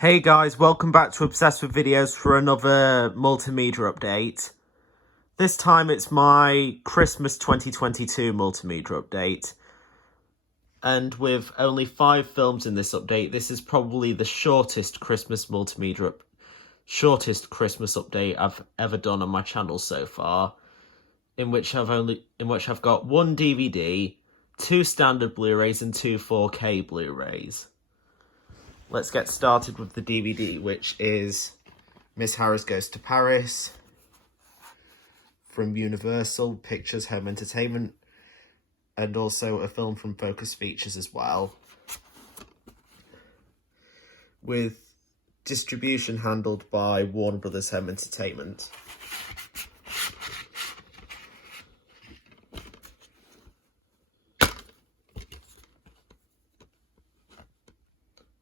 Hey guys, welcome back to Obsessed with Videos for another multimedia update. This time it's my Christmas 2022 multimedia update. And with only 5 films in this update, this is probably the shortest Christmas update I've ever done on my channel so far. In which I've got 1 DVD, 2 standard Blu-rays and 2 4K Blu-rays. Let's get started with the DVD, which is Miss Harris Goes to Paris from Universal Pictures Home Entertainment, and also a film from Focus Features as well, with distribution handled by Warner Brothers Home Entertainment.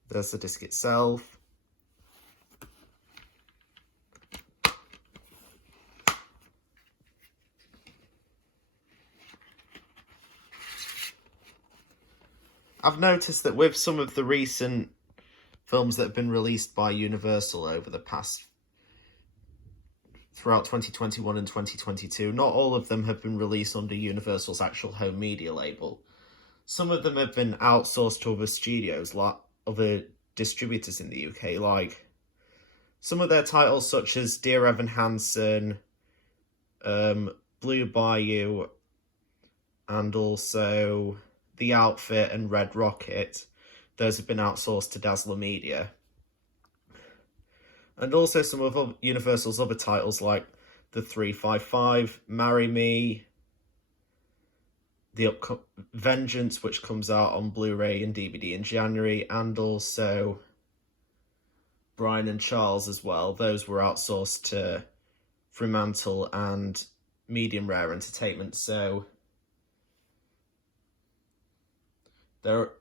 There's the disc itself. I've noticed that with some of the recent films that have been released by Universal throughout 2021 and 2022, not all of them have been released under Universal's actual home media label. Some of them have been outsourced to other studios, like other distributors in the UK, like some of their titles such as Dear Evan Hansen, Blue Bayou, and also The Outfit and Red Rocket. Those have been outsourced to Dazzler Media. And also some of Universal's other titles like The 355, Marry Me, the Vengeance, which comes out on Blu-ray and DVD in January, and also Brian and Charles as well. Those were outsourced to Fremantle and Medium Rare Entertainment. So there are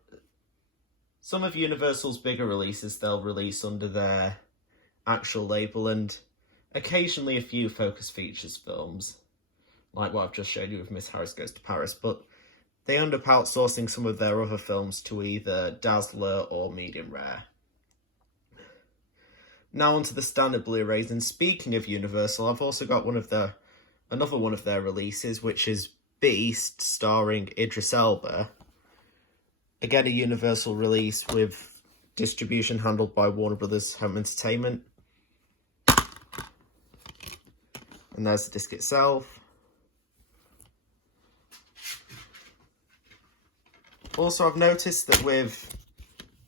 some of Universal's bigger releases they'll release under their actual label, and occasionally a few Focus Features films, like what I've just showed you with Miss Harris Goes to Paris, but they end up outsourcing some of their other films to either Dazzler or Medium Rare. Now onto the standard Blu-rays, and speaking of Universal, I've also got another one of their releases, which is Beast, starring Idris Elba. Again, a Universal release with distribution handled by Warner Brothers Home Entertainment. And there's the disc itself. Also, I've noticed that with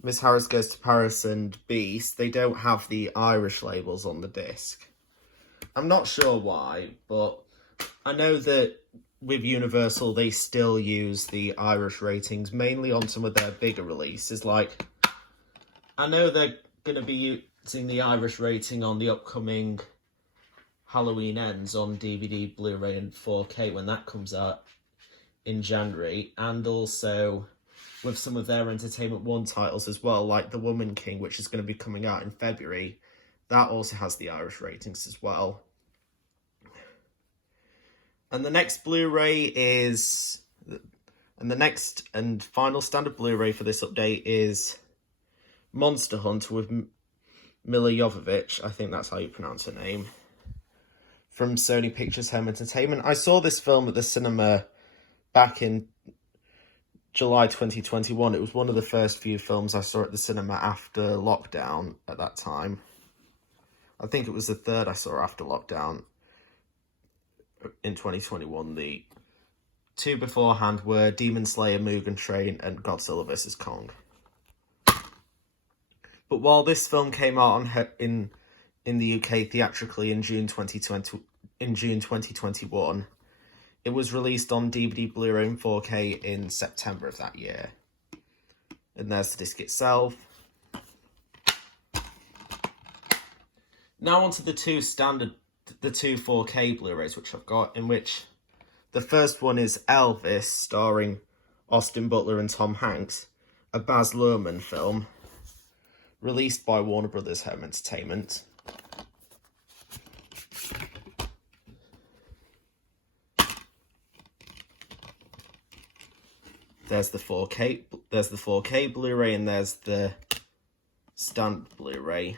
Miss Harris Goes to Paris and Beast, they don't have the Irish labels on the disc. I'm not sure why, but I know that with Universal, they still use the Irish ratings, mainly on some of their bigger releases. Like, I know they're going to be using the Irish rating on the upcoming Halloween Ends on DVD, Blu-ray and 4K when that comes out in January, and also with some of their Entertainment One titles as well, like The Woman King, which is going to be coming out in February. That also has the Irish ratings as well. And the next Blu-ray is... And the next and final standard Blu-ray for this update is Monster Hunter with Milla Jovovich. I think that's how you pronounce her name. From Sony Pictures Home Entertainment. I saw this film at the cinema back in July 2021. It was one of the first few films I saw at the cinema after lockdown at that time. I think it was the third I saw after lockdown in 2021. The 2 beforehand were Demon Slayer, Mugen Train, and Godzilla vs. Kong. But while this film came out in the UK theatrically in June 2021, it was released on DVD, Blu-ray and 4K in September of that year. And there's the disc itself. Now onto the 2 4K Blu-rays which I've got, in which the first one is Elvis, starring Austin Butler and Tom Hanks, a Baz Luhrmann film, released by Warner Brothers Home Entertainment. There's the 4K Blu-ray, and there's the standard Blu-ray.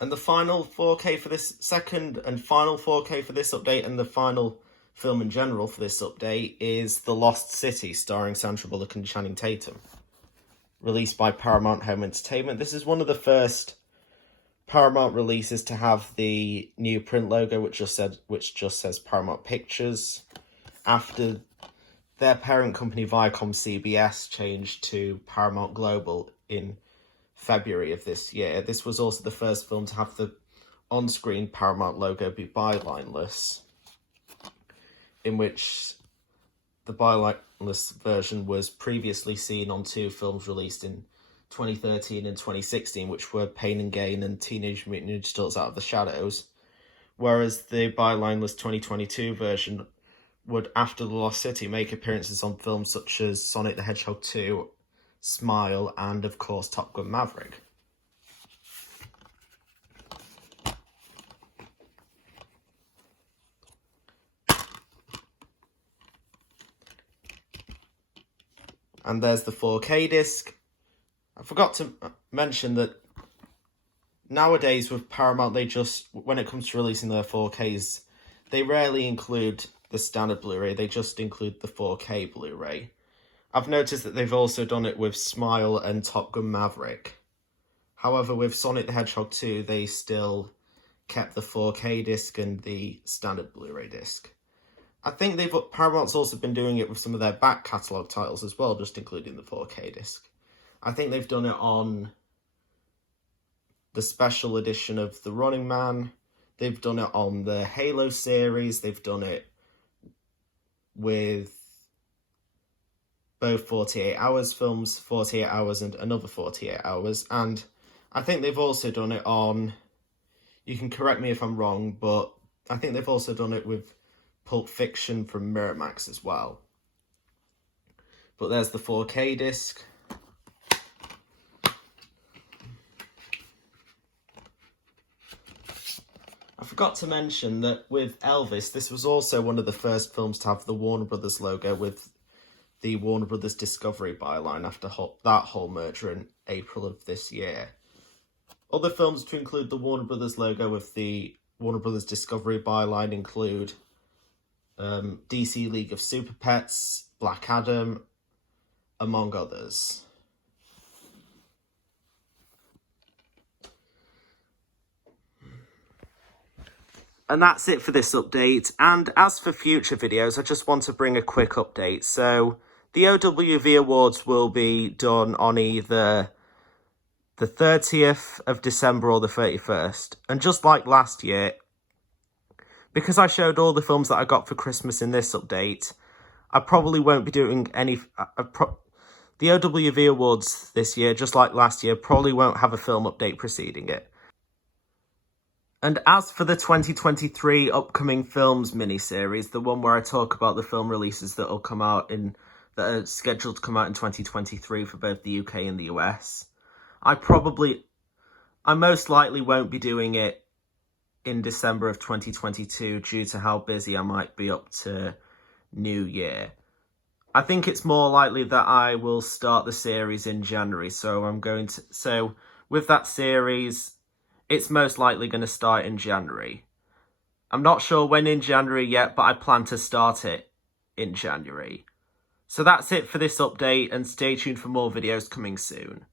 And the final 4K for this second and final 4K for this update, and the final film in general for this update, is The Lost City, starring Sandra Bullock and Channing Tatum. Released by Paramount Home Entertainment. This is one of the first Paramount releases to have the new print logo, which just says Paramount Pictures, after their parent company Viacom CBS changed to Paramount Global in February of this year. This was also the first film to have the on-screen Paramount logo be bylineless, in which the bylineless version was previously seen on two films released in 2013 and 2016, which were Pain and Gain and Teenage Mutant Ninja Turtles Out of the Shadows, whereas the bylineless 2022 version would, after The Lost City, make appearances on films such as Sonic the Hedgehog 2, Smile, and of course Top Gun Maverick. And there's the 4K disc. I forgot to mention that nowadays with Paramount, they just, when it comes to releasing their 4Ks, they rarely include the standard Blu-ray, they just include the 4K Blu-ray. I've noticed that they've also done it with Smile and Top Gun Maverick. However, with Sonic the Hedgehog 2, they still kept the 4K disc and the standard Blu-ray disc. I think Paramount's also been doing it with some of their back catalogue titles as well, just including the 4K disc. I think they've done it on the special edition of The Running Man. They've done it on the Halo series. They've done it with both 48 Hours films, 48 Hours and Another 48 Hours. And I think they've also done it on, you can correct me if I'm wrong, but I think they've also done it with Pulp Fiction from Miramax as well. But there's the 4K disc. I forgot to mention that with Elvis, this was also one of the first films to have the Warner Brothers logo with the Warner Brothers Discovery byline after that whole merger in April of this year. Other films to include the Warner Brothers logo with the Warner Brothers Discovery byline include DC League of Super Pets, Black Adam, among others. And that's it for this update. And as for future videos, I just want to bring a quick update. So the OWV Awards will be done on either the 30th of December or the 31st. And just like last year, because I showed all the films that I got for Christmas in this update, I probably won't be doing any... the OWV Awards this year, just like last year, probably won't have a film update preceding it. And as for the 2023 upcoming films miniseries, the one where I talk about the film releases that will come out that are scheduled to come out in 2023 for both the UK and the US, I most likely won't be doing it in December of 2022 due to how busy I might be up to New Year. I think it's more likely that I will start the series in January, so with that series, it's most likely going to start in January. I'm not sure when in January yet, but I plan to start it in January. So that's it for this update, and stay tuned for more videos coming soon.